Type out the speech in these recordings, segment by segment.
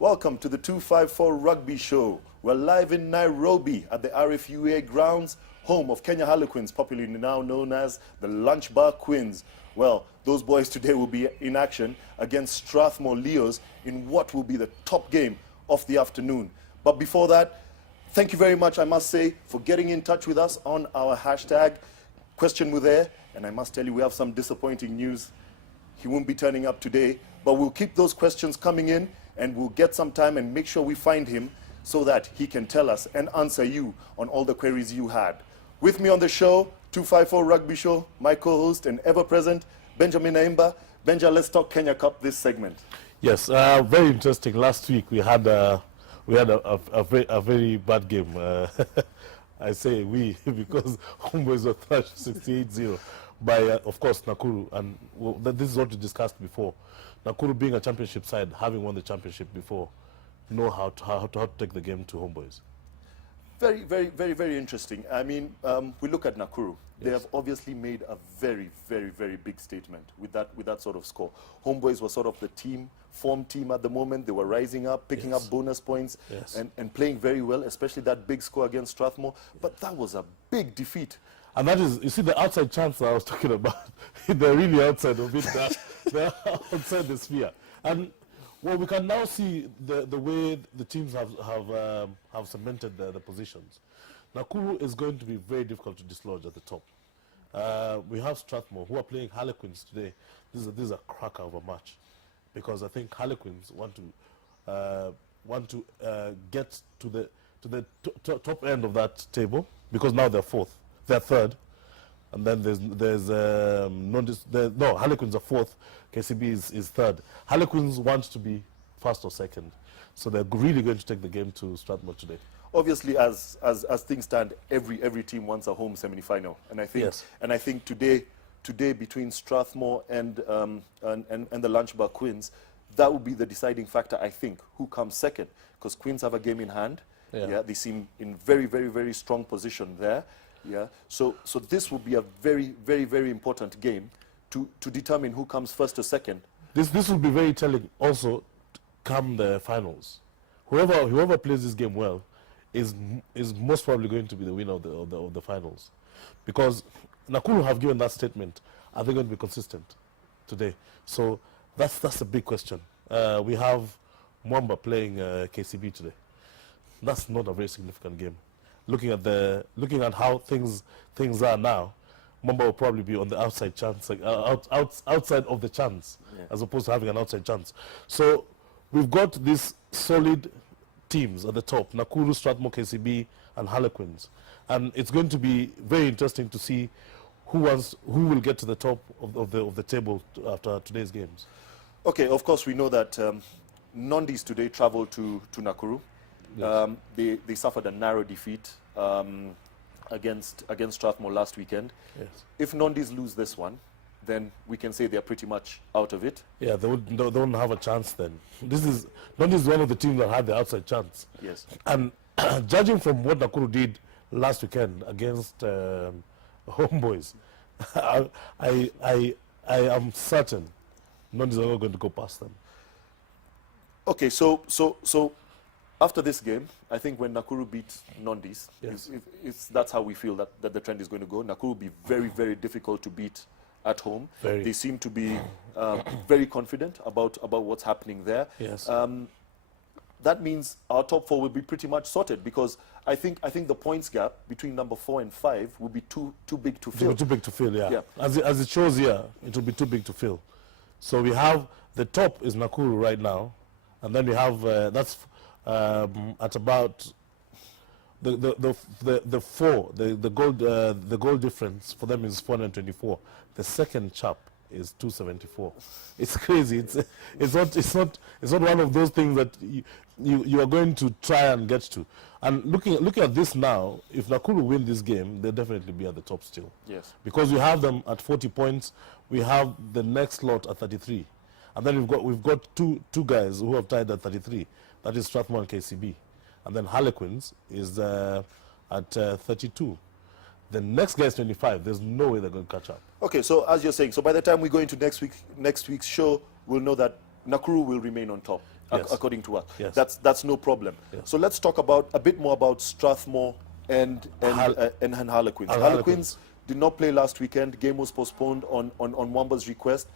Welcome to the 254 Rugby Show. We're live in Nairobi at the RFUA grounds, home of Kenya Harlequins, popularly now known as the Lunch Bar Queens. Well, those boys today will be in action against Strathmore Leos in what will be the top game of the afternoon. But before that, thank you very much, I must say, for getting in touch with us on our hashtag #QuestionMuthe. And I must tell you, we have some disappointing news. He won't be turning up today, but we'll keep those questions coming in and we'll get some time and make sure we find him so that he can tell us and answer you on all the queries you had. With me on the show, 254 Rugby Show, my co-host and ever-present, Benjamin Ayimba. Benja, let's talk Kenya Cup this segment. Yes, very interesting. Last week we had a very bad game. I say we because Homeboys were thrashed 68-0 by, of course, Nakuru. And this is what we discussed before. Nakuru being a championship side, having won the championship before, know how to take the game to Homeboys. Very interesting. I mean, we look at Nakuru. They Yes. have obviously made a very big statement with that sort of score. Homeboys were sort of the form team at the moment. They were rising up, picking Yes. up bonus points, Yes. and playing very well, especially that big score against Strathmore. But that was a big defeat. And that is, you see, the outside chance that I was talking about, they're really outside of it. They're outside the sphere. And well, we can now see the way the teams have cemented the positions. Nakuru is going to be very difficult to dislodge at the top. We have Strathmore, who are playing Harlequins today. This is a cracker of a match, because I think Harlequins want to get to the top end of that table, because now they're third, and then there's Harlequins are fourth, KCB is third. Harlequins want to be first or second, so they're really going to take the game to Strathmore today. Obviously, as things stand, every team wants a home semi-final, and I think Yes. and I think today between Strathmore and the Lunch Bar Queens, that will be the deciding factor. I think who comes second, because Queens have a game in hand. Yeah. They seem in very strong position there. Yeah, so this will be a very important game to determine who comes first or second. This will be very telling also come the finals. Whoever plays this game well is most probably going to be the winner of the finals, because Nakuru have given that statement. Are they going to be consistent today? So that's a big question. We have Mwamba playing KCB today. That's not a very significant game. Looking at how things are now, Mwamba will probably be on the outside chance, like outside of the chance, as opposed to having an outside chance. So we've got these solid teams at the top: Nakuru, Strathmore, KCB, and Harlequins, and it's going to be very interesting to see who will get to the top of the table after today's games. Okay, of course we know that Nondis today traveled to Nakuru. Yes. They suffered a narrow defeat against Strathmore last weekend. Yes. If Nondis lose this one, then we can say they're pretty much out of it. Yeah, they won't have a chance then. Nondis is one of the teams that had the outside chance. Yes. And judging from what Nakuru did last weekend against Homeboys, I am certain Nondis are not going to go past them. Okay, so after this game, I think when Nakuru beat Nondis, Yes. that's how we feel that the trend is going to go. Nakuru will be very difficult to beat at home. Very. They seem to be very confident about what's happening there. Yes. That means our top four will be pretty much sorted, because I think the points gap between number 4 and 5 will be too big to It will fill. be too big to fill, yeah. Yeah. As it shows here, it will be too big to fill. So we have the top is Nakuru right now, and then we have that's at about the four. The goal difference for them is 424. The second chap is 274. It's crazy. It's not one of those things that you are going to try and get to. And looking at this now, if Nakuru win this game, they'll definitely be at the top still. Yes. Because we have them at 40 points. We have the next lot at 33, and then we've got two guys who have tied at 33. That is Strathmore and KCB, and then Harlequins is at 32. The next guy is 25. There's no way they're going to catch up. Okay, so as you're saying, so by the time we go into next week's show, we'll know that Nakuru will remain on top. Yes. according to us. Yes. That's no problem. Yes. So let's talk about a bit more about Strathmore and Harlequins. Harlequins did not play last weekend. Game was postponed on Wamba's request.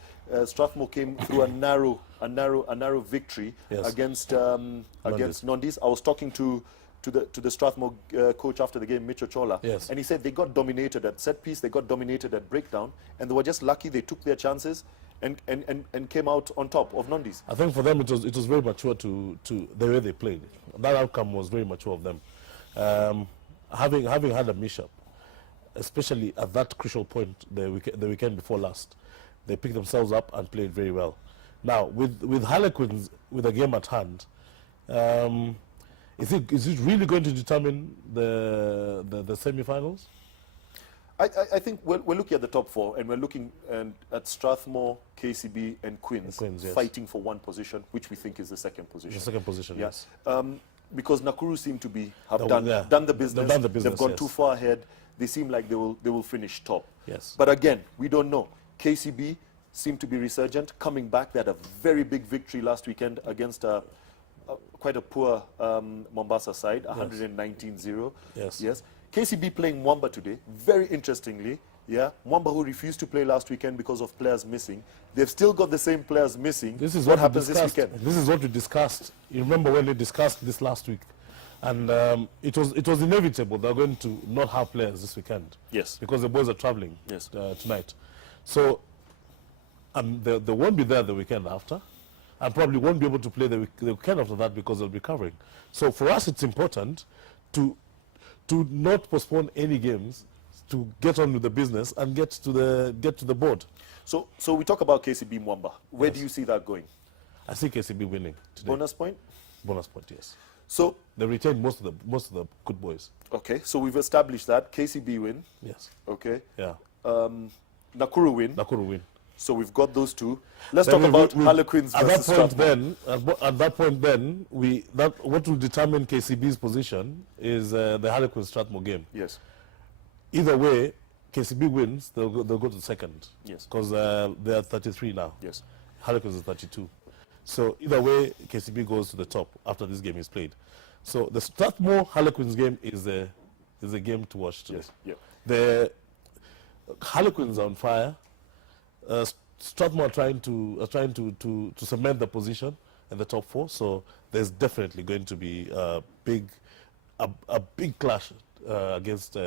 Strathmore came through a narrow victory Yes. against Nondis. I was talking to the Strathmore coach after the game, Mitch Ochola, Yes. and he said they got dominated at set piece, they got dominated at breakdown, and they were just lucky they took their chances and came out on top of Nondis. I think for them it was very mature to the way they played. That outcome was very mature of them. Having had a mishap, especially at that crucial point the weekend before last, they picked themselves up and played very well. Now with Harlequins with a game at hand, is it really going to determine the semi-finals? I think we're looking at the top four, and we're looking at Strathmore, KCB, and Quins Yes. fighting for one position, which we think is the second position. The second position, Yeah. yes. Because Nakuru seem to have Yeah. done the business. They've done the business, They've gone yes. too far ahead. They seem like they will finish top. Yes. But again, we don't know. KCB seem to be resurgent, coming back. They had a very big victory last weekend against quite a poor Mombasa side, 119-0. Yes. Yes. KCB playing Mwamba today. Very interestingly, yeah, Mwamba, who refused to play last weekend because of players missing. They've still got the same players missing. This is what happens this weekend. This is what we discussed. You remember when we discussed this last week, and it was inevitable they're going to not have players this weekend. Yes. Because the boys are traveling. Yes. Tonight, so they won't be there the weekend after, and probably won't be able to play the weekend after that because they'll be covering. So for us, it's important to not postpone any games, to get on with the business and get to the board. So we talk about KCB Mwamba. Where Yes. do you see that going? I see KCB winning today. Bonus point? Bonus point, yes. So, They retain most of the good boys. okay, so we've established that. KCB win, Yes. okay. Yeah. Nakuru win. Nakuru win. So we've got those two. Let's Then talk about Harlequins at versus that point Strathmore. at that point then, what will determine KCB's position is the Harlequins Strathmore game. Yes, Either way, KCB wins, they'll go to the second. Yes. Because they are 33 now. yes. Harlequins is 32. So either way, KCB goes to the top after this game is played. So the Strathmore Harlequins game is a game to watch today. Yes, yeah. The Harlequins are on fire. Strathmore are trying to cement the position in the top four. So there's definitely going to be a big clash against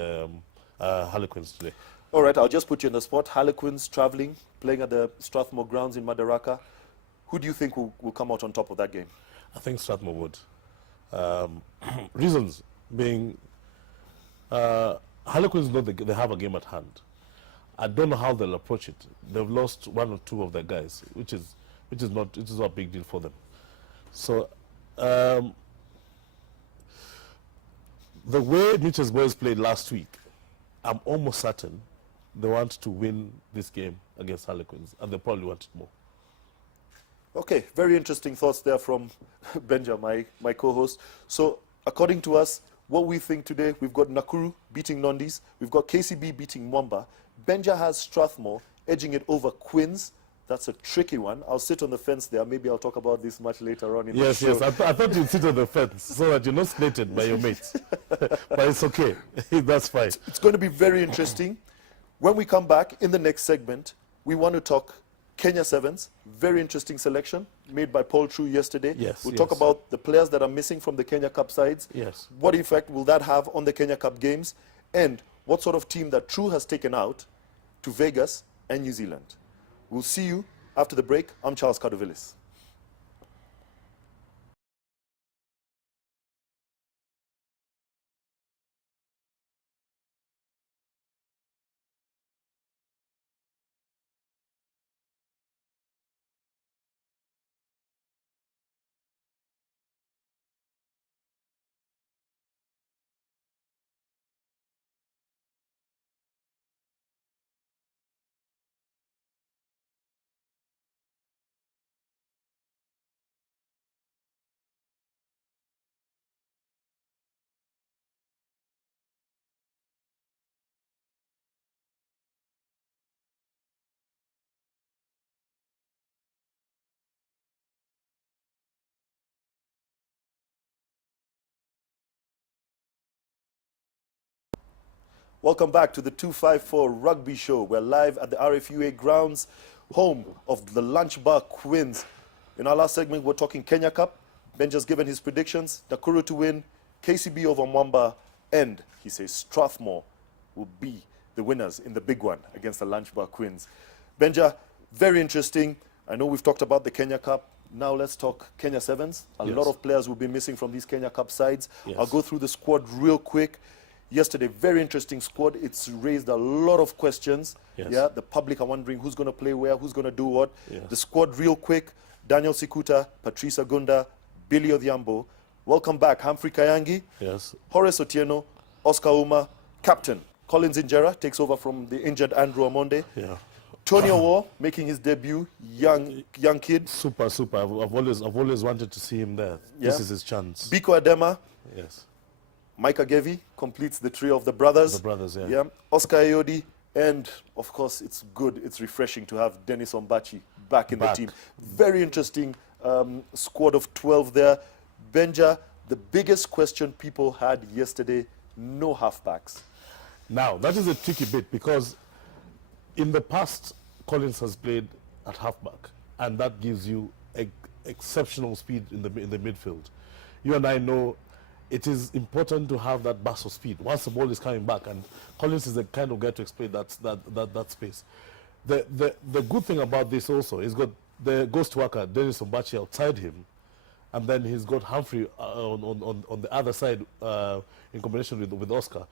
Harlequins today. All right, I'll just put you in the spot. Harlequins traveling, playing at the Strathmore grounds in Madaraka. Who do you think will come out on top of that game? I think Strathmore would. Reasons being, Harlequins know they have a game at hand. I don't know how they'll approach it. They've lost one or two of their guys, which is not a big deal for them. So the way Mitchell's boys played last week, I'm almost certain they want to win this game against Harlequins, and they probably want it more. Okay, very interesting thoughts there from Benja, my co-host. So, according to us, what we think today, we've got Nakuru beating Nondis, we've got KCB beating Mwamba. Benja has Strathmore edging it over Quins. That's a tricky one. I'll sit on the fence there. Maybe I'll talk about this much later on in the show. Yes. I thought you'd sit on the fence so that you're not slated by your mates. But it's okay. That's fine. It's going to be very interesting. When we come back in the next segment, we want to talk Kenya Sevens. Very interesting selection made by Paul True yesterday. Yes, We'll talk yes. about the players that are missing from the Kenya Cup sides. Yes. What effect will that have on the Kenya Cup games? And what sort of team that True has taken out to Vegas and New Zealand. We'll see you after the break. I'm Charles Cardovillis. Welcome back to the 254 Rugby Show. We're live at the RFUA grounds, home of the Lunch Bar Quins. In our last segment, we're talking Kenya Cup. Ben just given his predictions. Nakuru to win, KCB over Mwamba, and he says Strathmore will be the winners in the big one against the Lunch Bar Quins. Benja, very interesting. I know we've talked about the Kenya Cup. Now let's talk Kenya Sevens. A lot of players will be missing from these Kenya Cup sides. I'll go through the squad real quick. Yesterday, very interesting squad. It's raised a lot of questions. Yeah, the public are wondering who's going to play where, who's going to do what. The squad real quick. Daniel Sikuta, Patrice Agunda, Billy Odhiambo. Welcome back, Humphrey Kayangi. Horace Otieno, Oscar Uma, captain. Collins Injera takes over from the injured Andrew Omonde. Tony Owo making his debut, young kid. Super. I've always wanted to see him there. This is his chance. Biko Adema. Micah Gevi completes the trio of the brothers. Oscar Ayodi, and of course it's refreshing to have Dennis Ombachi back in the team. Very interesting squad of 12 there. Benja, the biggest question people had yesterday, no halfbacks. Now, that is a tricky bit because in the past, Collins has played at halfback, and that gives you exceptional speed in the midfield. You and I know it is important to have that burst of speed once the ball is coming back, and Collins is the kind of guy to exploit that space. The good thing about this also is got the ghost worker Dennis Ombachi outside him, and then he's got Humphrey on the other side in combination with Oscar.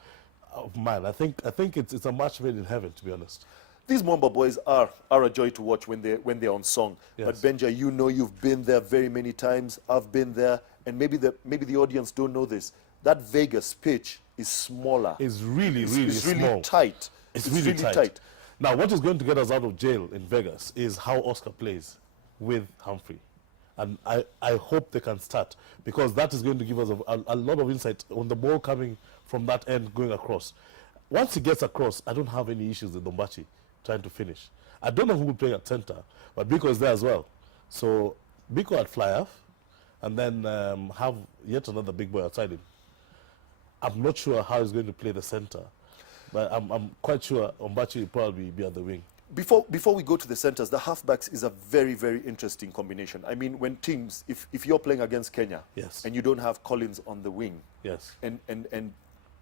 Man, I think it's a match made in heaven, to be honest. These Mwamba boys are a joy to watch when they're on song. But Benja, you know you've been there very many times. I've been there, and maybe the audience don't know this. That Vegas pitch is smaller. It's really small. Tight. It's really tight. Now, what is going to get us out of jail in Vegas is how Oscar plays with Humphrey. And I hope they can start, because that is going to give us a lot of insight on the ball coming from that end going across. Once he gets across, I don't have any issues with Ombachi trying to finish. I don't know who will play at center, but Biko is there as well. So Biko at fly-off, and then have yet another big boy outside him. I'm not sure how he's going to play the center, but I'm quite sure Ombachi will probably be at the wing. Before we go to the centers, the halfbacks is a very, very interesting combination. I mean, when teams, if you're playing against Kenya, and you don't have Collins on the wing, and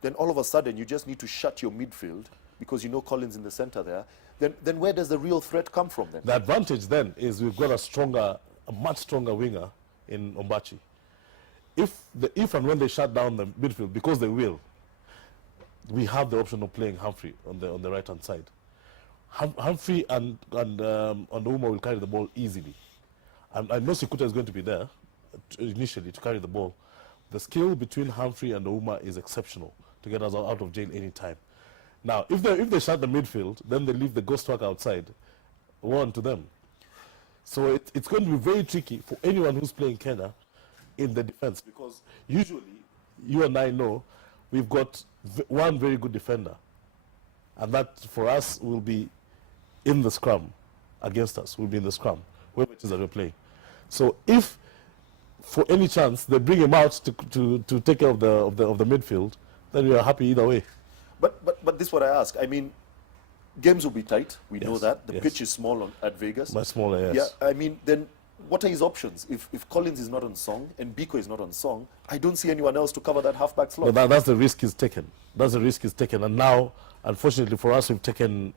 then all of a sudden you just need to shut your midfield because you know Collins in the center there, then where does the real threat come from then? The advantage then is we've got a much stronger winger in Ombachi. If and when they shut down the midfield, because they will, we have the option of playing Humphrey on the right-hand side. Humphrey and Uma will carry the ball easily. And I know Sikuta is going to be there initially to carry the ball. The skill between Humphrey and Uma is exceptional to get us out of jail any time. Now, if they shut the midfield, then they leave the ghost work outside. One to them. So it's going to be very tricky for anyone who's playing Kenya in the defense, because usually, you and I know, we've got one very good defender. And that, for us, will be in the scrum against us. Will be in the scrum, whoever it is that we're playing. So if, for any chance, they bring him out to take care of the midfield, then we are happy either way. But this is what I ask. I mean, games will be tight. We know that. The pitch is small at Vegas. Much smaller, yes. Yeah, I mean, then what are his options? If Collins is not on song and Biko is not on song, I don't see anyone else to cover that halfback slot. But that's the risk he's taken. That's the risk he's taken. And now, unfortunately for us, we've taken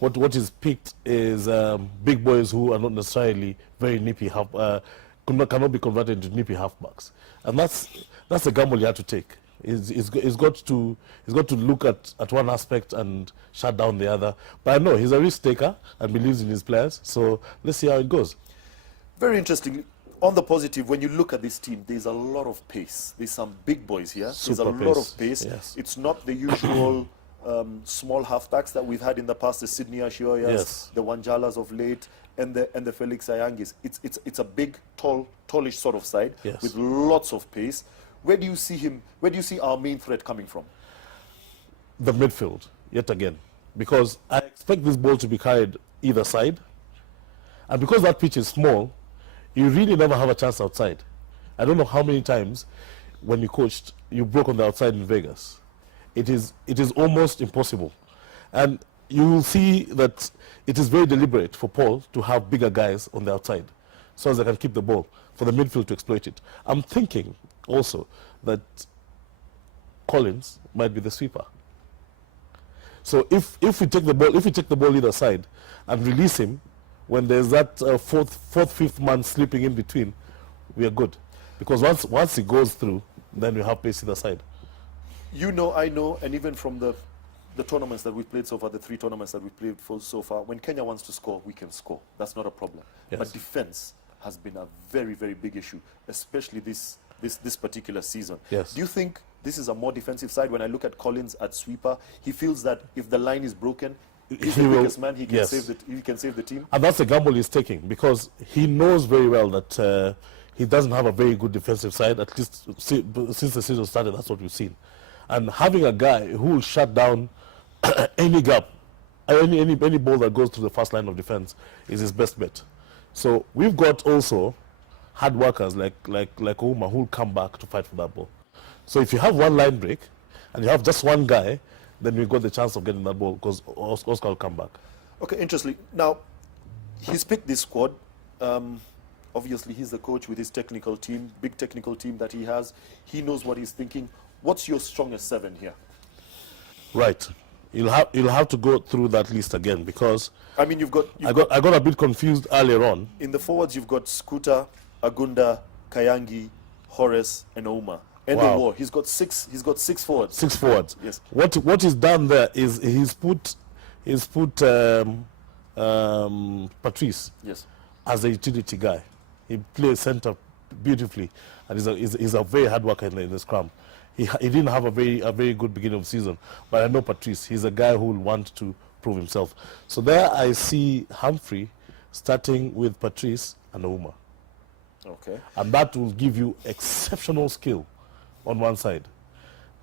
what is picked is big boys who are not necessarily very nippy, cannot be converted into nippy halfbacks. And that's the gamble you have to take. He's got to look at one aspect and shut down the other. But I know he's a risk taker and believes in his players. So let's see how it goes. Very interesting. On the positive, when you look at this team, there's a lot of pace. There's some big boys here. There's a lot of pace. Yes. It's not the usual small halfbacks that we've had in the past, the Sydney Ashioyas, the Wanjalas of late, and the Felix Ayangis. It's a big, tallish sort of side with lots of pace. Where do you see him? Where do you see our main threat coming from? The midfield, yet again, because I expect this ball to be carried either side, and because that pitch is small, you really never have a chance outside. I don't know how many times when you coached, you broke on the outside in Vegas. it is almost impossible. And you will see that it is very deliberate for Paul to have bigger guys on the outside so as they can keep the ball, for the midfield to exploit it. I'm thinking also that Collins might be the sweeper. So if we take the ball either side and release him, when there's that fourth, fifth man slipping in between, we are good. Because once he goes through, then we have pace either side. You know, I know, and even from the tournaments that we've played so far, the 3 tournaments that we've played so far, when Kenya wants to score, we can score. That's not a problem. Yes. But defense has been a very, very big issue, especially this particular season. Yes. Do you think this is a more defensive side? When I look at Collins at sweeper, he feels that if the line is broken, he's the biggest man, he can save the team. And that's the gamble he's taking, because he knows very well that he doesn't have a very good defensive side, at least since the season started. That's what we've seen. And having a guy who will shut down any gap, any ball that goes through the first line of defense is his best bet. So we've got also hard workers like Uma who will come back to fight for that ball. So if you have one line break and you have just one guy, then we've got the chance of getting that ball, because Oscar will come back. Okay, interesting. Now, he's picked this squad. Obviously, he's the coach with his technical team, big technical team that he has. He knows what he's thinking. What's your strongest 7 here? Right. You'll have to go through that list again, because I mean, I got a bit confused earlier on. In the forwards, you've got Scooter, Agunda, Kayangi, Horace, and Ouma. And the war. He's got 6 forwards. 6 forwards. Yes. What he's done there is he's put Patrice, yes, as a utility guy. He plays center beautifully, and he's a very hard worker in the scrum. He didn't have a very good beginning of the season, but I know Patrice. He's a guy who will want to prove himself. So there I see Humphrey starting with Patrice and Ouma. Okay. And that will give you exceptional skill on one side.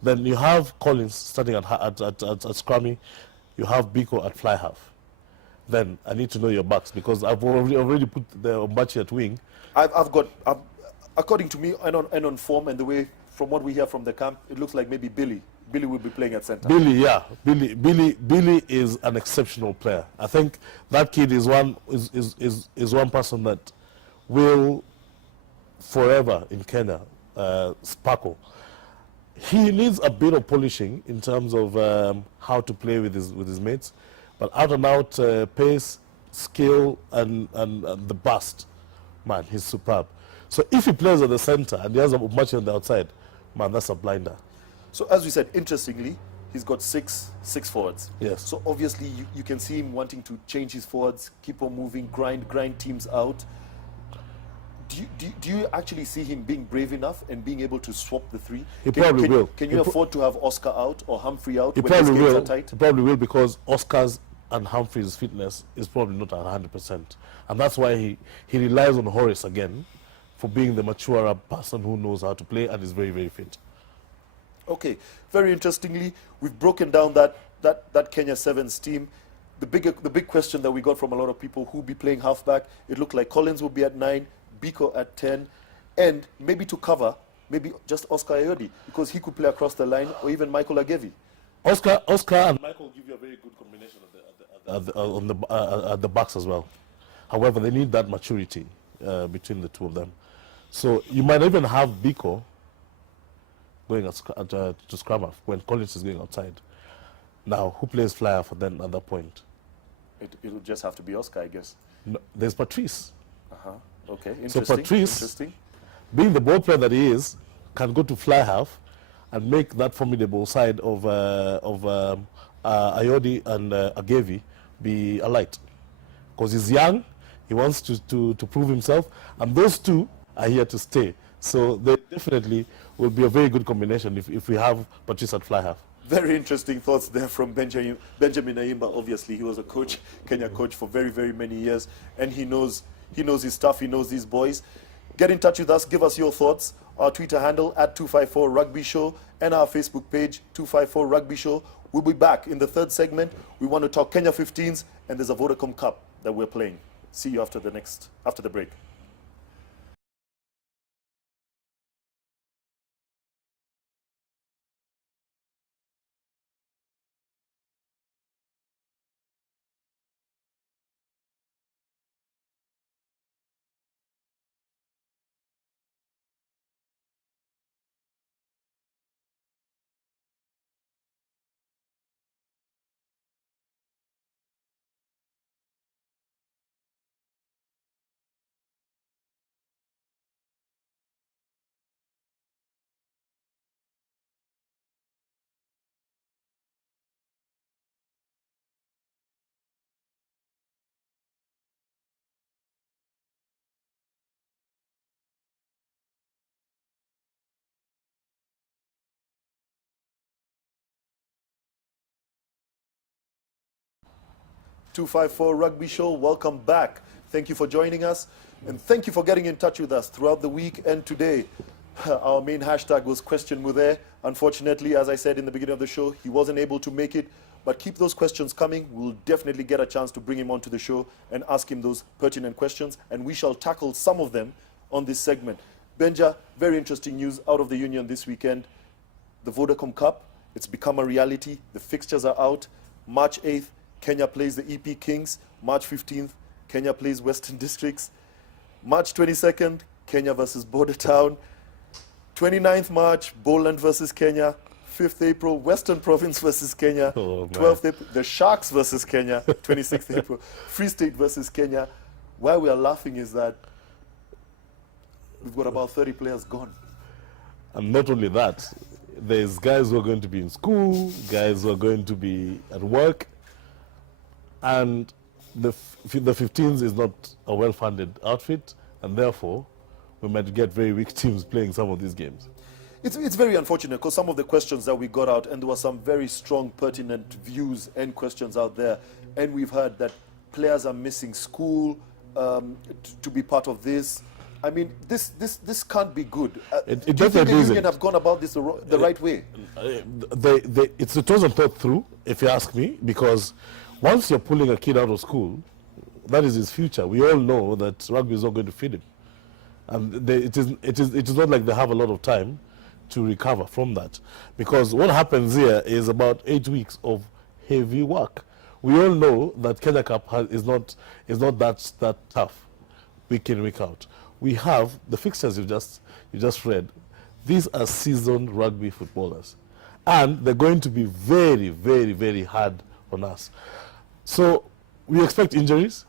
Then you have Collins starting at scrummy. You have Biko at fly half. Then I need to know your backs, because I've already put the Ombachi at wing. According to me, and on form and the way, from what we hear from the camp, it looks like maybe Billy will be playing at center. Billy is an exceptional player. I think that kid is one person that will forever in Kenya sparkle. He needs a bit of polishing in terms of how to play with his mates, but out and out pace, skill, and the bust, man, he's superb. So if he plays at the center and he has a much on the outside, man, that's a blinder. So as we said, interestingly, he's got six forwards. Yes. So obviously you can see him wanting to change his forwards, keep on moving, grind teams out. Do you actually see him being brave enough and being able to swap the 3? He probably will. Can you afford to have Oscar out or Humphrey out when these games are tight? He probably will, because Oscar's and Humphrey's fitness is probably not 100%. And that's why he relies on Horace again for being the maturer person who knows how to play and is very, very fit. Okay, very interestingly, we've broken down that Kenya Sevens team. The big question that we got from a lot of people, who'll be playing halfback, it looked like Collins will be at 9, Biko at 10, and maybe to cover, maybe just Oscar Ayodi, because he could play across the line, or even Michael Agevi. Oscar and Michael give you a very good combination at the backs as well. However, they need that maturity between the two of them. So you might even have Biko going to scrum half when Collins is going outside. Now, who plays flyer for then at that point? It'll just have to be Oscar, I guess. No, there's Patrice. Okay, so Patrice, being the ball player that he is, can go to fly half and make that formidable side of Ayodi and Agevi be a light. Because he's young, he wants to prove himself, and those two are here to stay. So they definitely will be a very good combination if we have Patrice at fly half. Very interesting thoughts there from Benjamin Ayimba. Obviously, he was a coach, Kenya coach for very, very many years, and he knows his stuff, he knows these boys. Get in touch with us, give us your thoughts. Our Twitter handle @254 Rugby Show and our Facebook page 254 Rugby Show. We'll be back in the third segment. We want to talk Kenya 15s, and there's a Vodacom Cup that we're playing. See you after the break. 254 Rugby Show. Welcome back. Thank you for joining us. And thank you for getting in touch with us throughout the week and today. Our main hashtag was Question Muthe. Unfortunately, as I said in the beginning of the show, he wasn't able to make it. But keep those questions coming. We'll definitely get a chance to bring him onto the show and ask him those pertinent questions. And we shall tackle some of them on this segment. Benja, very interesting news out of the Union this weekend. The Vodacom Cup, it's become a reality. The fixtures are out. March 8th, Kenya plays the EP Kings. March 15th, Kenya plays Western Districts. March 22nd, Kenya versus Border Town. 29th March, Boland versus Kenya. 5th April, Western Province versus Kenya. 12th April, the Sharks versus Kenya. 26th April, Free State versus Kenya. Why we are laughing is that we've got about 30 players gone. And not only that, there's guys who are going to be in school, guys who are going to be at work, and the 15s is not a well-funded outfit, and therefore we might get very weak teams playing some of these games. It's very unfortunate because some of the questions that we got out, and there were some very strong, pertinent views and questions out there, and we've heard that players are missing school to be part of this. I mean, this can't be good. Do you think the Union have gone about this the right way? It wasn't thought through, if you ask me, because once you're pulling a kid out of school, that is his future. We all know that rugby is not going to feed him. And it is not like they have a lot of time to recover from that. Because what happens here is about 8 weeks of heavy work. We all know that Kenya Cup is not that tough, week in, week out. We have the fixtures you just read. These are seasoned rugby footballers. And they're going to be very, very, very hard on us. So we expect injuries,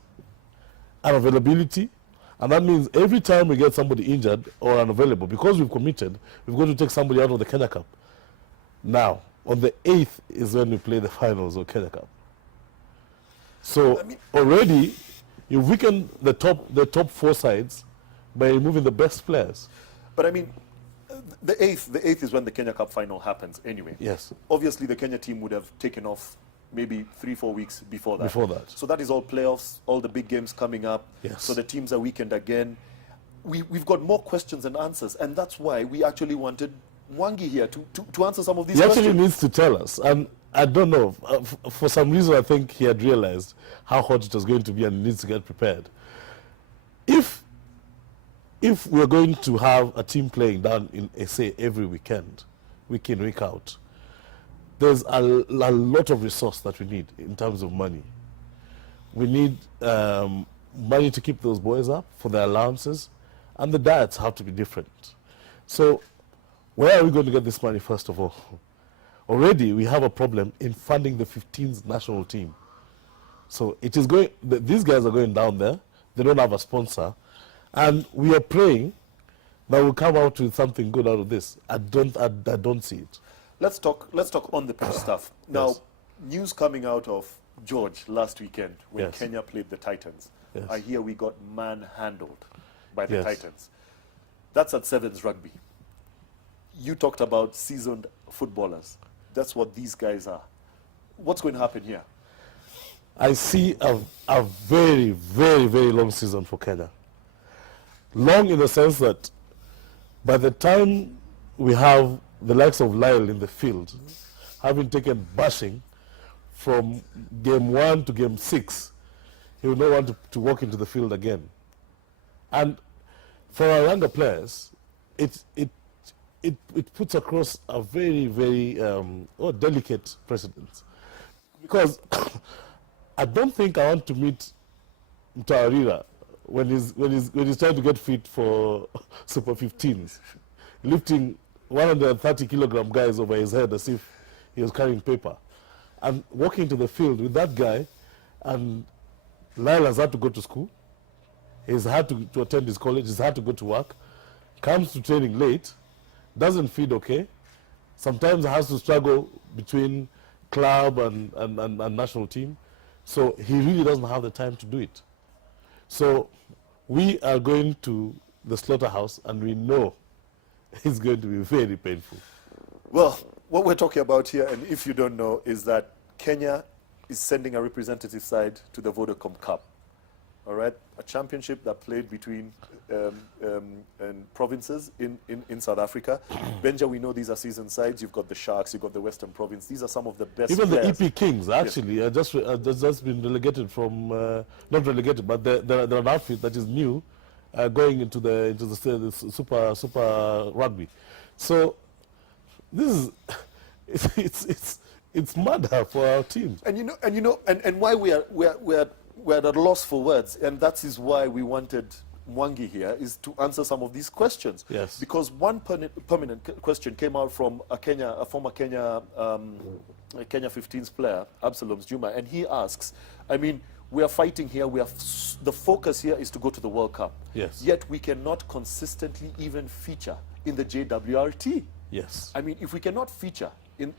unavailability, and that means every time we get somebody injured or unavailable, because we've committed, we've got to take somebody out of the Kenya Cup. Now, on the 8th is when we play the finals of Kenya Cup. So already, you've weakened the top 4 sides by removing the best players. But I mean, the 8th is when the Kenya Cup final happens anyway. Yes. Obviously, the Kenya team would have taken off maybe 3-4 weeks before that. Before that. So that is all playoffs, all the big games coming up. Yes. So the teams are weakened again. We've got more questions and answers, and that's why we actually wanted Mwangi here to answer some of these questions. He actually needs to tell us, and I don't know, for some reason I think he had realized how hot it was going to be and he needs to get prepared. If we're going to have a team playing down in SA every weekend, week in, week out, there's a lot of resource that we need in terms of money. We need money to keep those boys up for their allowances, and the diets have to be different. So where are we going to get this money, first of all? Already we have a problem in funding the 15th national team. So it is going, these guys are going down there, they don't have a sponsor, and we are praying that we'll come out with something good out of this. I don't see it. Let's talk on the pitch stuff. Now, Yes. news coming out of George last weekend when Yes. Kenya played the Titans. Yes. I hear we got manhandled by the Yes. Titans. That's at Sevens Rugby. You talked about seasoned footballers. That's what these guys are. What's going to happen here? I see a very, very, very long season for Kenya. Long in the sense that by the time we have the likes of Lyle in the field, having taken bashing from game 1 to game 6, he will not want to walk into the field again. And for our younger players, it puts across a very, very delicate precedent. Because I don't think I want to meet Mtawarira when he's trying to get fit for Super 15s, lifting 130 kilogram guys over his head as if he was carrying paper, and walking to the field with that guy. And Lyle has had to go to school, he's had to attend his college, he's had to go to work, comes to training late, doesn't feed okay, sometimes has to struggle between club and national team. So he really doesn't have the time to do it. So we are going to the slaughterhouse, and we know it's going to be very painful. Well, what we're talking about here, and if you don't know, is that Kenya is sending a representative side to the Vodacom Cup. All right, a championship that played between provinces in South Africa. Benja, we know these are season sides. You've got the Sharks, you've got the Western Province. These are some of the best Even players. the EP Kings, actually, just been relegated from, not relegated, but they're an outfit that is new, going into the super rugby. So this is it's murder for our team. And why we're at a loss for words, and that is why we wanted Mwangi here, is to answer some of these questions. Yes. Because one permanent question came out from a former Kenya 15s player, Absalom Juma, and he asks, I mean, we are fighting here. The focus here is to go to the World Cup. Yes. Yet we cannot consistently even feature in the JWRT. Yes. I mean, if we cannot feature in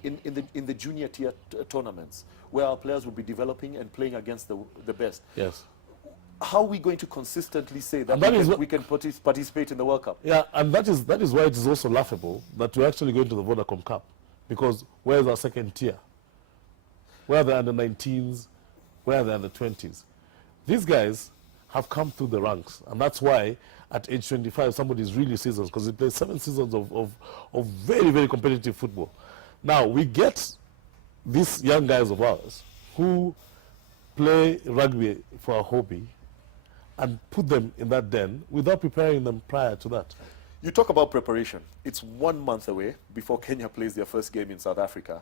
the junior tier tournaments where our players will be developing and playing against the best. Yes. How are we going to consistently say that we can participate in the World Cup? Yeah, and that is why it is also laughable that we're actually going to the Vodacom Cup, because where's our second tier? Where are the under-19s? Where are the under-20s? These guys have come through the ranks, and that's why at age 25 somebody is really seasoned, because he plays 7 seasons of very, very competitive football. Now we get these young guys of ours who play rugby for a hobby and put them in that den without preparing them prior to that. You talk about preparation. It's 1 month away before Kenya plays their first game in South Africa.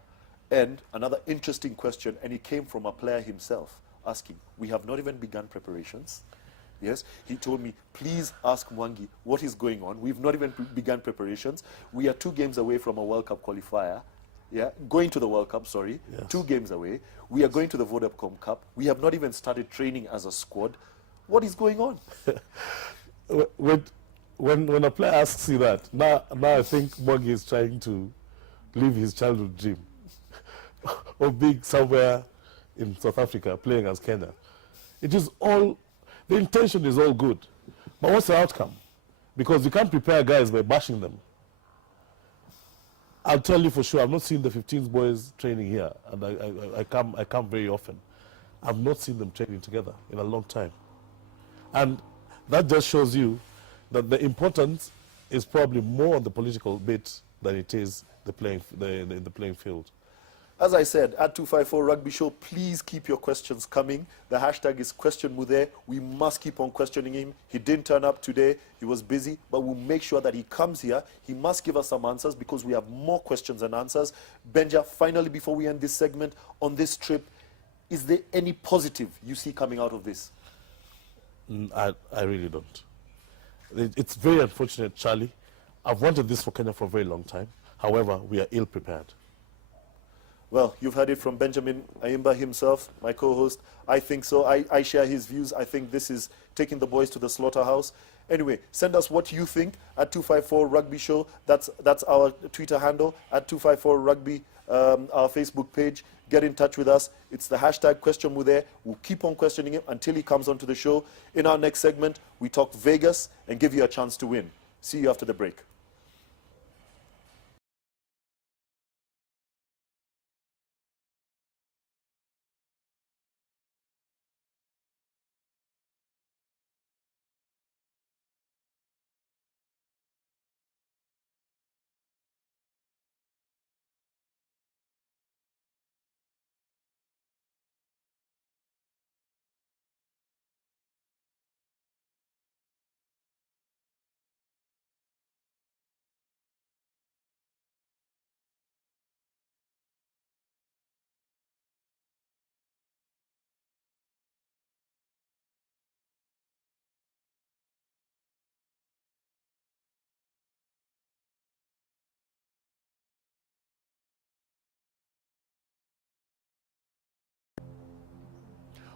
And another interesting question, and it came from a player himself, asking, we have not even begun preparations. Yes, he told me, please ask Mwangi what is going on. We've not even begun preparations. We are 2 games away from a World Cup qualifier. Yeah, going to the World Cup, sorry. Yes. 2 games away. We are going to the Vodacom Cup. We have not even started training as a squad. What is going on? When a player asks you that, now I think Mwangi is trying to live his childhood dream of being somewhere in South Africa playing as Kenya. It is all, the intention is all good, but what's the outcome? Because you can't prepare guys by bashing them. I'll tell you for sure, I've not seen the 15s boys training here, and I come very often. I've not seen them training together in a long time. And that just shows you that the importance is probably more on the political bit than it is the playing field. As I said, at 254 Rugby Show, please keep your questions coming. The hashtag is QuestionMude. We must keep on questioning him. He didn't turn up today. He was busy, but we'll make sure that he comes here. He must give us some answers because we have more questions and answers. Benja, finally, before we end this segment, on this trip, is there any positive you see coming out of this? I really don't. It's very unfortunate, Charlie. I've wanted this for Kenya for a very long time. However, we are ill prepared. Well, you've heard it from Benjamin Ayimba himself, my co-host. I think so. I share his views. I think this is taking the boys to the slaughterhouse. Anyway, send us what you think at 254 Rugby Show. That's our Twitter handle, at 254 Rugby, our Facebook page. Get in touch with us. It's the hashtag QuestionMude. We'll keep on questioning him until he comes onto the show. In our next segment, we talk Vegas and give you a chance to win. See you after the break.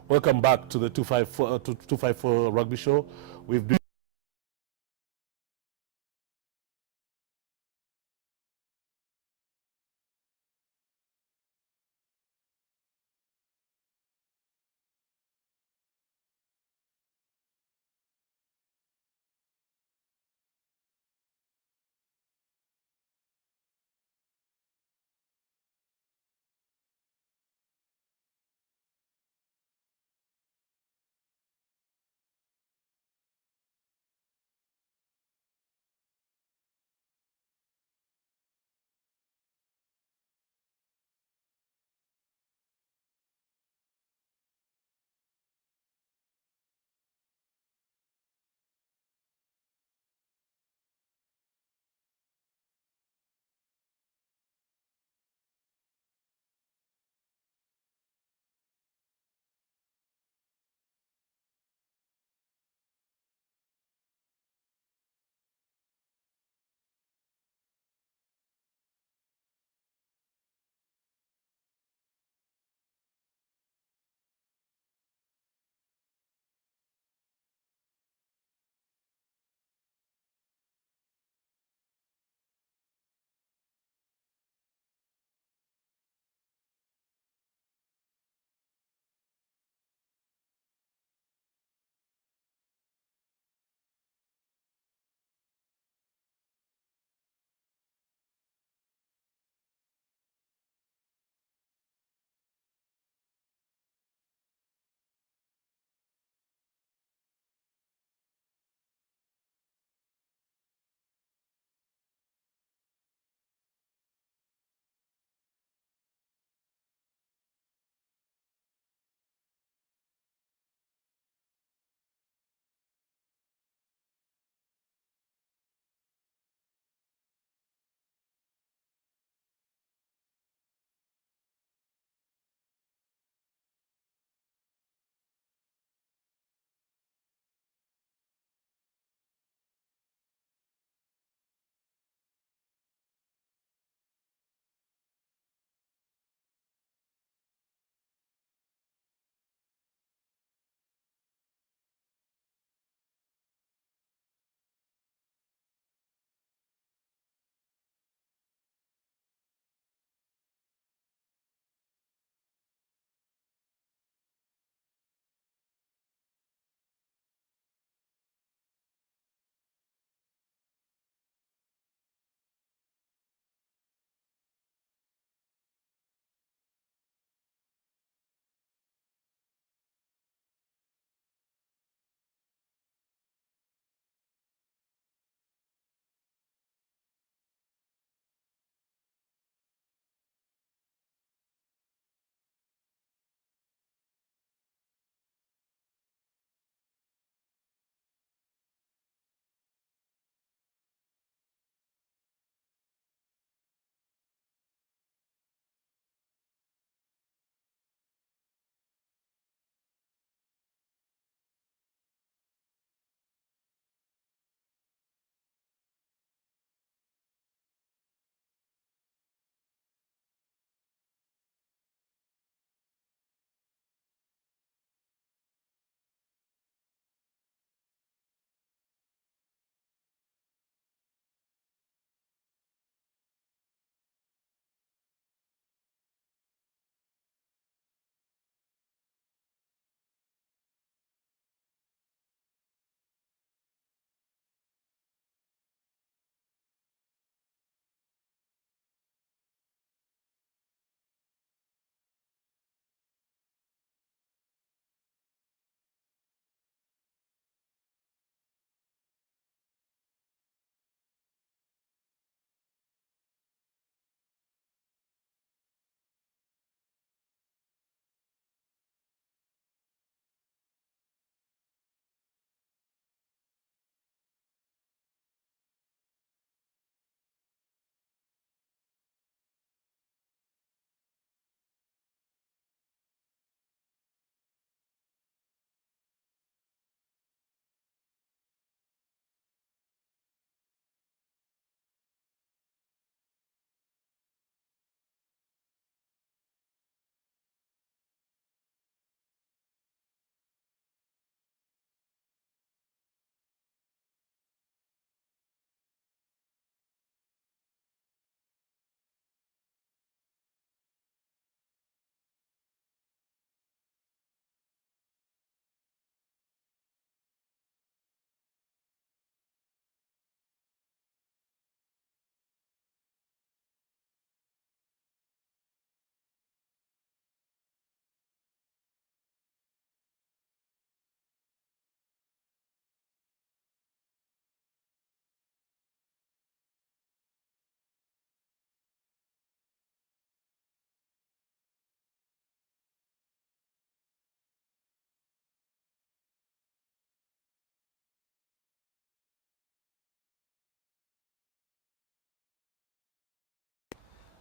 Welcome back to the 254 Rugby Show. We've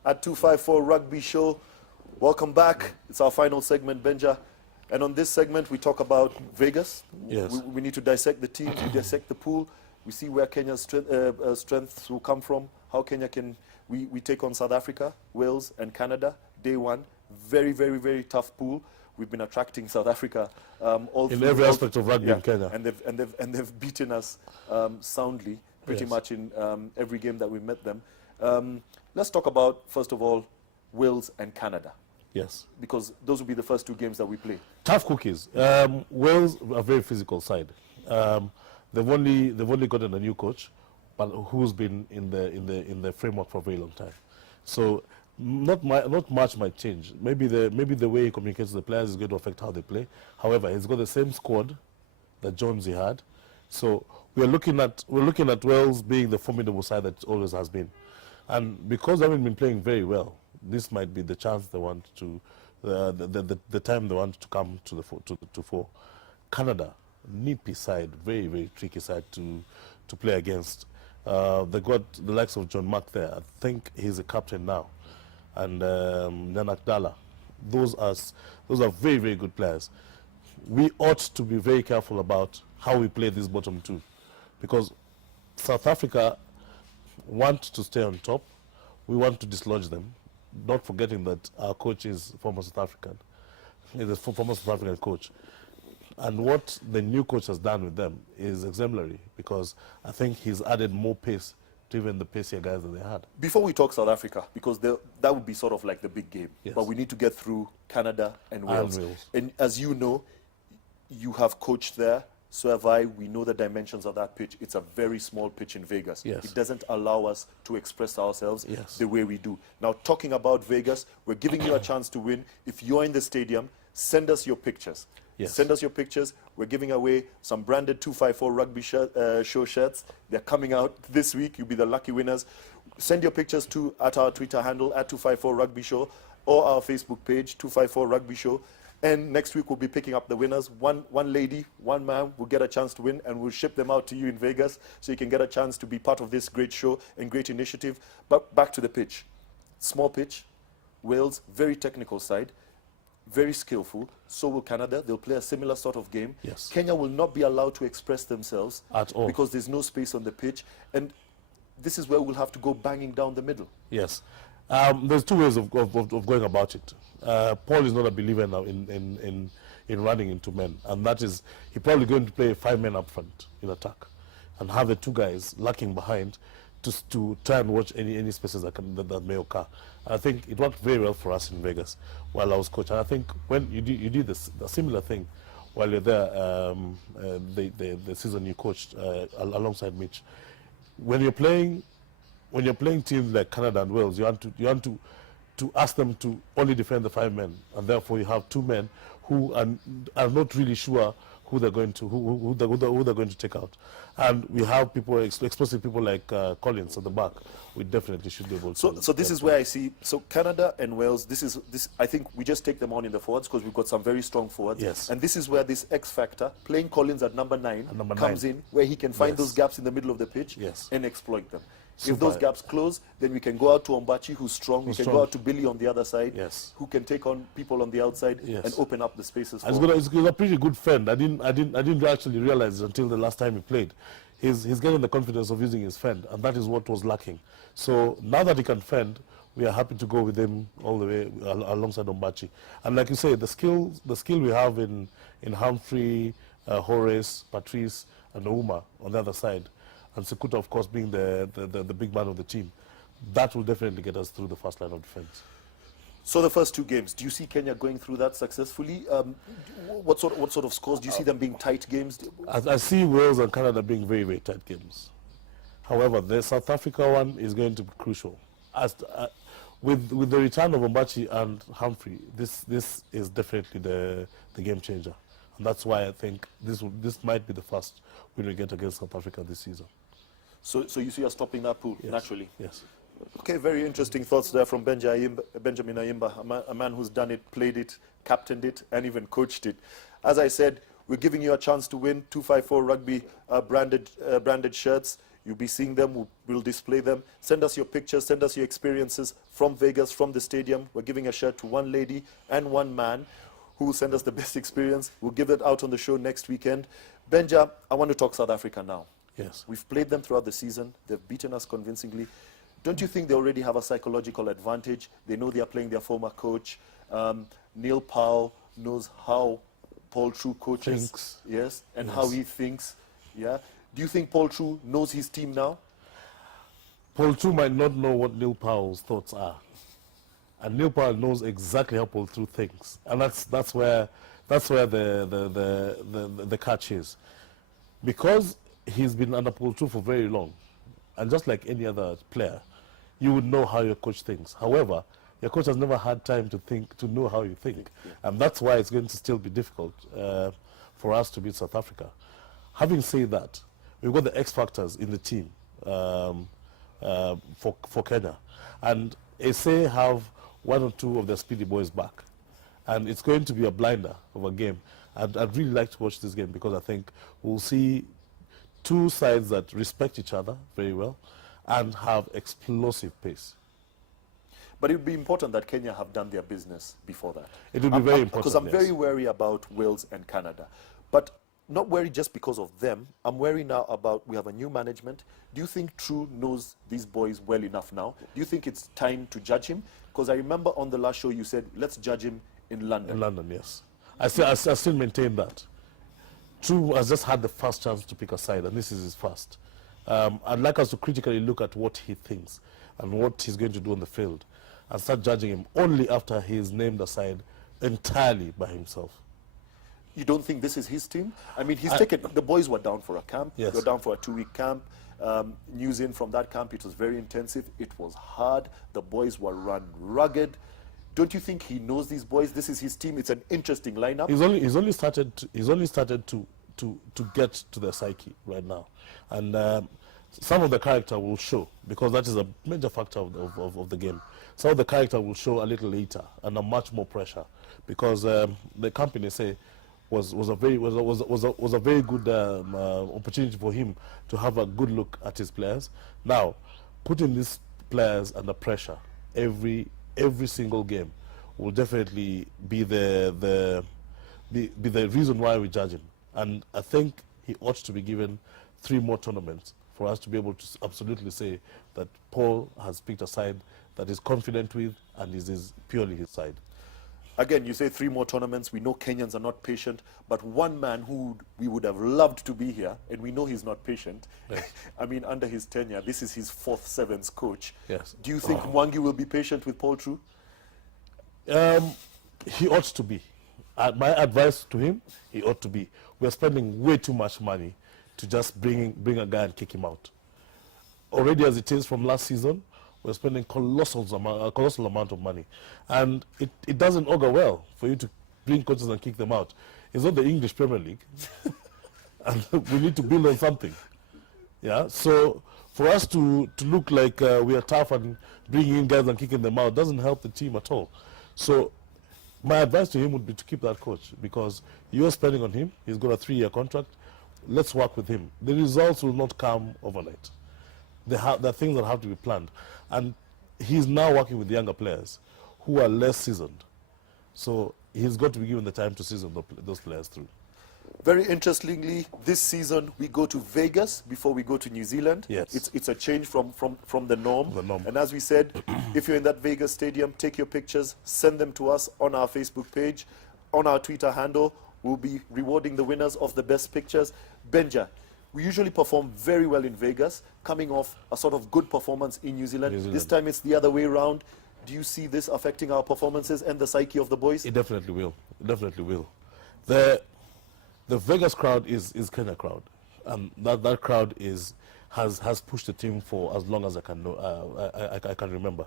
at 254 Rugby Show. Welcome back. It's our final segment, Benja. And on this segment, we talk about Vegas. Yes. We need to dissect the teams, we dissect the pool. We see where Kenya's strengths will come from, how Kenya can... We take on South Africa, Wales, and Canada, day one. Very, very, very tough pool. We've been attracting South Africa in every aspect of rugby in Kenya. And they've beaten us soundly, pretty much in every game that we met them. Let's talk about, first of all, Wales and Canada. Yes. Because those will be the first two games that we play. Tough cookies. Wales are a very physical side. They've only gotten a new coach, but who's been in the framework for a very long time. So not much might change. Maybe the way he communicates with the players is going to affect how they play. However, he's got the same squad that Jonesy had. So we're looking at Wales being the formidable side that it always has been. And because they haven't been playing very well, this might be the chance they want to, the time they want to come to the fore. Canada, nippy side, very, very tricky side to play against. They got the likes of John Mark there. I think he's a captain now, and Nanak Dala. Those are very, very good players. We ought to be very careful about how we play these bottom two, because South Africa want to stay on top. We want to dislodge them. Not forgetting that our coach is former South African. He's a former South African coach. And what the new coach has done with them is exemplary, because I think he's added more pace to even the pacier guys that they had. Before we talk South Africa, because that would be sort of like the big game, yes. But we need to get through Canada and Wales. And as you know, you have coached there, so have I. We know the dimensions of that pitch. It's a very small pitch in Vegas. Yes. It doesn't allow us to express ourselves yes. the way we do. Now, talking about Vegas, we're giving you a chance to win. If you're in the stadium, send us your pictures. Yes. Send us your pictures. We're giving away some branded 254 Rugby Show shirts. They're coming out this week. You'll be the lucky winners. Send your pictures at our Twitter handle, at 254 Rugby Show, or our Facebook page, 254 Rugby Show. And next week, we'll be picking up the winners. One lady, one man will get a chance to win, and we'll ship them out to you in Vegas so you can get a chance to be part of this great show and great initiative. But back to the pitch. Small pitch. Wales, very technical side. Very skillful. So will Canada. They'll play a similar sort of game. Yes. Kenya will not be allowed to express themselves at all, because there's no space on the pitch. And this is where we'll have to go banging down the middle. Yes. There's two ways of going about it. Paul is not a believer now in running into men, and that is, he's probably going to play 5 men up front in attack and have the 2 guys lacking behind to try and watch any spaces that may occur. I think it worked very well for us in Vegas while I was coach. And I think when you did a similar thing while you're there, the season you coached alongside Mitch. When you're playing teams like Canada and Wales, you want to ask them to only defend the 5 men, and therefore you have 2 men who are not really sure who they're going to take out. And we have people, explosive people like Collins at the back. We definitely should be able to. So this is where I see. So Canada and Wales. This. I think we just take them on in the forwards because we've got some very strong forwards. Yes. And this is where this X factor, playing Collins at number 9, comes in, where he can find those gaps in the middle of the pitch and exploit them. Super. If those gaps close, then we can go out to Ombachi, who's strong. We can go out to Billy on the other side, who can take on people on the outside and open up the spaces. He's a pretty good friend. I didn't actually realize it until the last time he played. He's getting the confidence of using his fend, and that is what was lacking. So now that he can fend, we are happy to go with him all the way alongside Ombachi. And like you say, the skill we have in Humphrey, Horace, Patrice, and Ouma on the other side, and Sekuta, of course, being the big man of the team, that will definitely get us through the first line of defense. So the first 2 games, do you see Kenya going through that successfully? What sort of scores? Do you see them being tight games? I see Wales and Canada being very, very tight games. However, the South Africa one is going to be crucial. With the return of Ombachi and Humphrey, this is definitely the game changer. And that's why I think this might be the first win we get against South Africa this season. So you see us topping that pool, naturally? Yes. Okay, very interesting thoughts there from Benjamin Ayimba, a man who's done it, played it, captained it, and even coached it. As I said, we're giving you a chance to win 254 Rugby branded shirts. You'll be seeing them. We'll display them. Send us your pictures. Send us your experiences from Vegas, from the stadium. We're giving a shirt to one lady and one man who will send us the best experience. We'll give it out on the show next weekend. Benja, I want to talk South Africa now. Yes. We've played them throughout the season. They've beaten us convincingly. Don't you think they already have a psychological advantage? They know they are playing their former coach. Neil Powell knows how Paul True coaches. Thinks. Yes, and Yes. how he thinks. Yeah. Do you think Paul True knows his team now? Paul True might not know what Neil Powell's thoughts are. And Neil Powell knows exactly how Paul True thinks. And that's where the catch is. Because he's been under Paul True for very long, and just like any other player, you would know how your coach thinks. However, your coach has never had time to think, to know how you think. Yeah. And that's why it's going to still be difficult for us to beat South Africa. Having said that, we've got the X factors in the team for Kenya. And SA have one or two of their speedy boys back. And it's going to be a blinder of a game. I'd really like to watch this game because I think we'll see two sides that respect each other very well and have explosive pace. But it would be important that Kenya have done their business before that. It would be very important. Because I'm yes. very wary about Wales and Canada. But not worried just because of them. I'm worried now about, we have a new management. Do you think True knows these boys well enough now? Do you think it's time to judge him? Because I remember on the last show you said, let's judge him in London. In London, yes. I still maintain that. True has just had the first chance to pick a side, and this is his first. I'd like us to critically look at what he thinks and what he's going to do on the field and start judging him only after he's named a side entirely by himself. You don't think this is his team? I mean, he's taken, the boys were down for a camp. Yes. They were down for a 2-week camp. News in from that camp, it was very intensive. It was hard. The boys were run rugged. Don't you think he knows these boys? This is his team. It's an interesting lineup. He's only started to get to their psyche right now, and some of the character will show because that is a major factor of the game. Some of the character will show a little later and a much more pressure because the company say was a very good opportunity for him to have a good look at his players. Now, putting these players under pressure every single game will definitely be the reason why we judge him. And I think he ought to be given 3 more tournaments for us to be able to absolutely say that Paul has picked a side that he's confident with and is purely his side. Again, you say 3 more tournaments. We know Kenyans are not patient, but one man who we would have loved to be here, and we know he's not patient. Yes. I mean, under his tenure, this is his 4th Sevens coach. Yes. Do you think Mwangi will be patient with Paul True? He ought to be. My advice to him, he ought to be. We're spending way too much money to just bring a guy and kick him out. Already as it is from last season, we're spending a colossal amount of money. And it doesn't augur well for you to bring coaches and kick them out. It's not the English Premier League. And we need to build on something. Yeah, so for us to look like we are tough and bringing in guys and kicking them out doesn't help the team at all. So my advice to him would be to keep that coach because you're spending on him. He's got a 3-year contract. Let's work with him. The results will not come overnight. There are things that have to be planned. And he's now working with younger players who are less seasoned. So he's got to be given the time to season those players through. Very interestingly, this season we go to Vegas before we go to New Zealand. Yes. It's a change from the norm. The norm. And as we said, if you're in that Vegas stadium, take your pictures, send them to us on our Facebook page, on our Twitter handle. We'll be rewarding the winners of the best pictures. Benja, we usually perform very well in Vegas, coming off a sort of good performance in New Zealand. This time it's the other way around. Do you see this affecting our performances and the psyche of the boys? It definitely will. It definitely will. The Vegas crowd is Kenya crowd, and that crowd has pushed the team for as long as I can remember.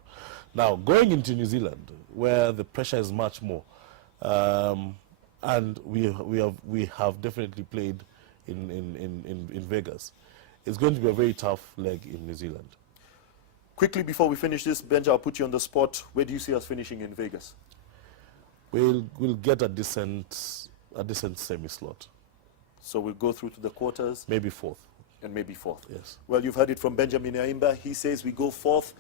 Now going into New Zealand, where the pressure is much more, and we have definitely played in Vegas, it's going to be a very tough leg in New Zealand. Quickly before we finish this, Benja, I'll put you on the spot. Where do you see us finishing in Vegas? We'll get a decent semi slot. So we'll go through to the quarters. Maybe 4th. and maybe fourth. Yes. Well, you've heard it from Benjamin Ayimba. He says we go fourth.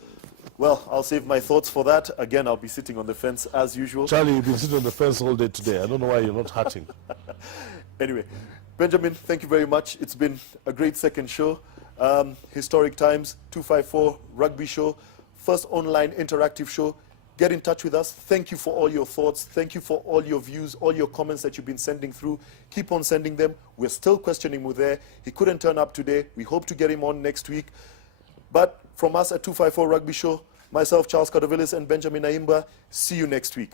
Well, I'll save my thoughts for that. Again, I'll be sitting on the fence as usual. Charlie, you've been sitting on the fence all day today. I don't know why you're not hurting. Anyway, Benjamin, thank you very much. It's been a great second show. Historic Times, 254 Rugby Show, first online interactive show. Get in touch with us. Thank you for all your thoughts. Thank you for all your views, all your comments that you've been sending through. Keep on sending them. We're still questioning Muthe. He couldn't turn up today. We hope to get him on next week. But from us at 254 Rugby Show, myself, Charles Cardovillis, and Benjamin Ayimba, see you next week.